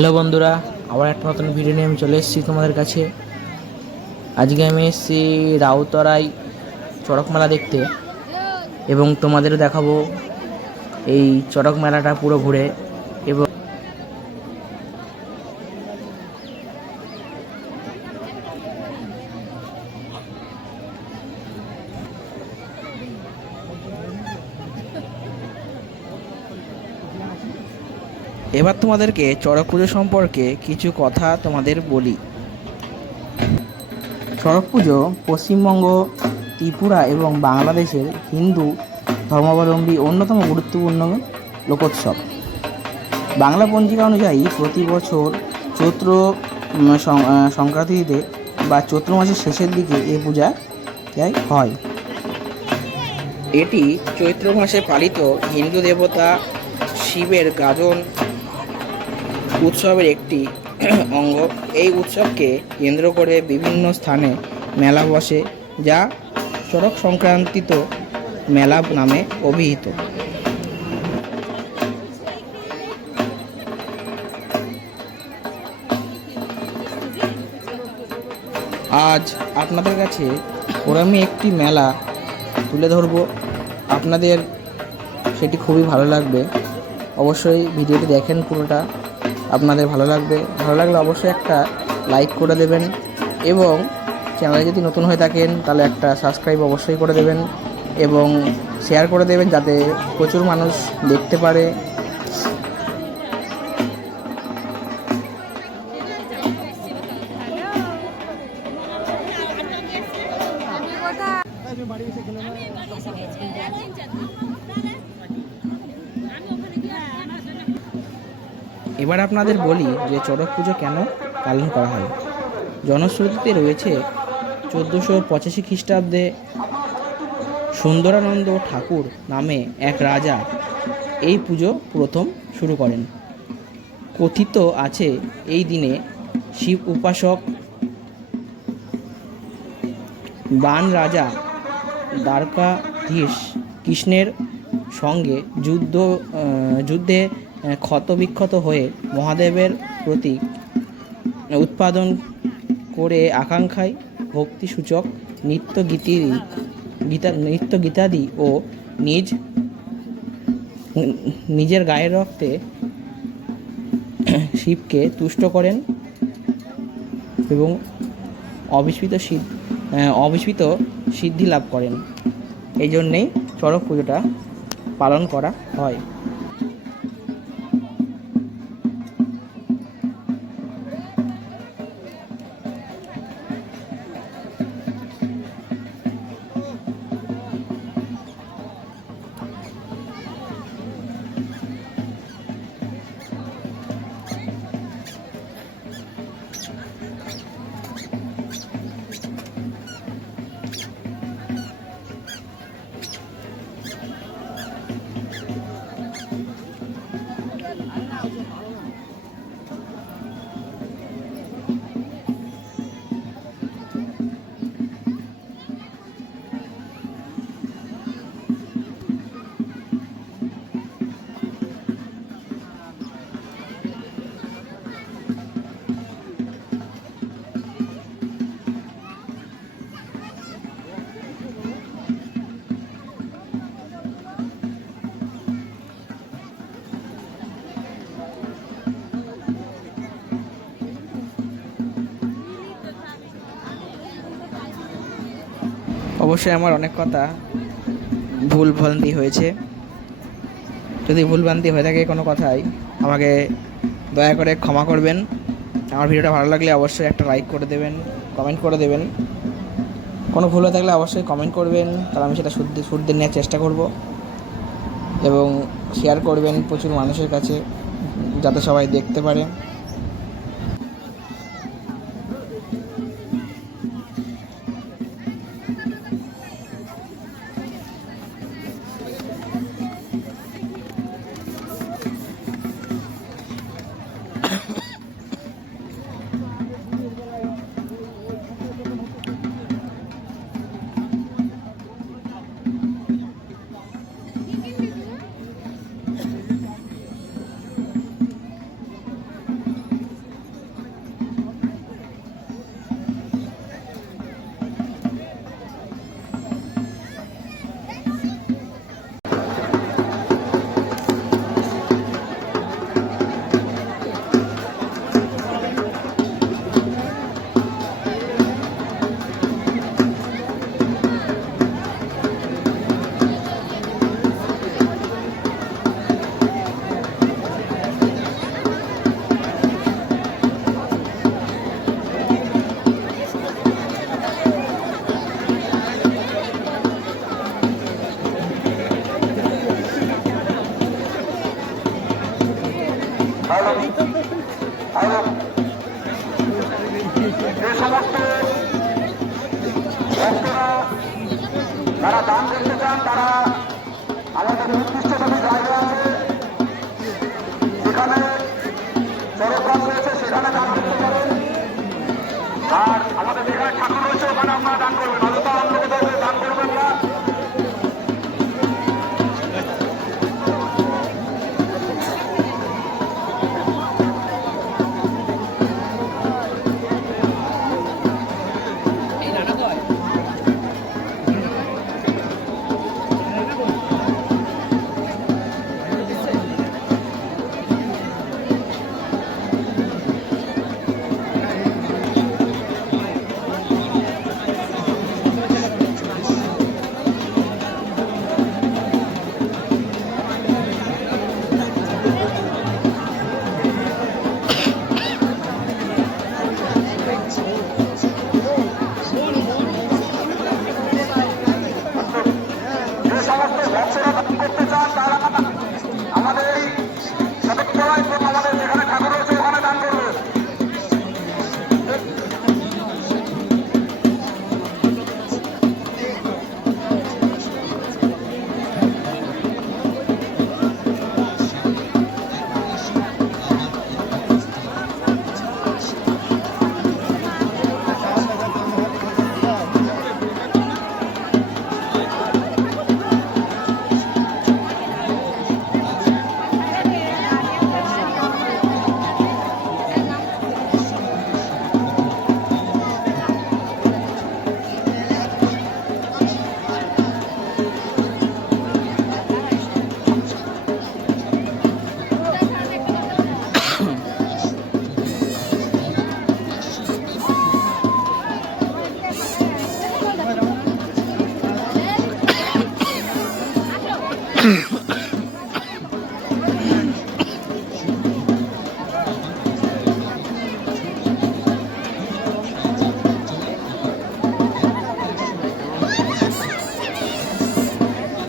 Hello বন্ধুরা, আবার একটা নতুন ভিডিও নিয়ে আমি চলে এসেছি তোমাদের কাছে। আজকে আমি এসেছি রাউতরাই চড়ক মেলা দেখতে এবং তোমাদেরও দেখাবো। এই চড়ক মেলাটা পুরো ঘুরে এবং এবার তোমাদেরকে চড়ক পুজো সম্পর্কে কিছু কথা তোমাদের বলি। চড়ক পুজো পশ্চিমবঙ্গ, ত্রিপুরা এবং বাংলাদেশের হিন্দু ধর্মাবলম্বী অন্যতম গুরুত্বপূর্ণ লোকোৎসব। বাংলা পঞ্জিকা অনুযায়ী প্রতি বছর চৈত্র সংক্রান্তিতে বা চৈত্র মাসের শেষের দিকে এ পূজা হয়। এটি চৈত্র মাসে পালিত হিন্দু দেবতা শিবের গাজন উৎসবের একটি অঙ্গ। এই উৎসবকে কেন্দ্র করে বিভিন্ন স্থানে মেলা বসে, যা চড়ক সংক্রান্তিত মেলা নামে অভিহিত। আজ আপনাদের কাছে ওরমই একটি মেলা তুলে ধরব। আপনাদের সেটি খুবই ভালো লাগবে। অবশ্যই ভিডিওটি দেখেন পুরোটা। আপনাদের ভালো লাগবে। ভালো লাগলে অবশ্যই একটা লাইক করে দেবেন এবং চ্যানেলে যদি নতুন হয়ে থাকেন, তাহলে একটা সাবস্ক্রাইব অবশ্যই করে দেবেন এবং শেয়ার করে দেবেন যাতে প্রচুর মানুষ দেখতে পারে। এবার আপনাদের বলি যে চড়ক পুজো কেন পালন করা হয়। জনশ্রুতিতে রয়েছে চোদ্দোশো পঁচাশি খ্রিস্টাব্দে সুন্দরানন্দ ঠাকুর নামে এক রাজা এই পুজো প্রথম শুরু করেন। কথিত আছে এই দিনে শিব উপাসক বান রাজা দ্বারকাধীশ কৃষ্ণের সঙ্গে যুদ্ধ যুদ্ধে ক্ষতবিক্ষত হয়ে মহাদেবের প্রতি উৎপাদন করে আকাঙ্ক্ষায় ভক্তিসূচক নিত্য গীতি গীতা নিত্য গীতাদি ও নিজ, নিজের গায়ের রক্তে শিবকে তুষ্ট করেন এবং অবিস্মিত সিদ্ধ অবিস্মিত সিদ্ধি লাভ করেন। এই জন্যেই চড়ক পুজোটা পালন করা হয়। অবশ্যই আমার অনেক কথা ভুল ভ্রান্তি হয়েছে। যদি ভুল ভ্রান্তি হয়ে থাকে কোনো কথাই, আমাকে দয়া করে ক্ষমা করবেন। আমার ভিডিওটা ভালো লাগলে অবশ্যই একটা লাইক করে দেবেন কমেন্ট করে দেবেন। কোনো ভুল হয়ে থাকলে অবশ্যই কমেন্ট করবেন, তাহলে আমি সেটা শুদ্ধ শুদ্ধ নেওয়ার চেষ্টা করব। এবং শেয়ার করবেন প্রচুর মানুষের কাছে, যাতে সবাই দেখতে পারে। যারা দান Yeah.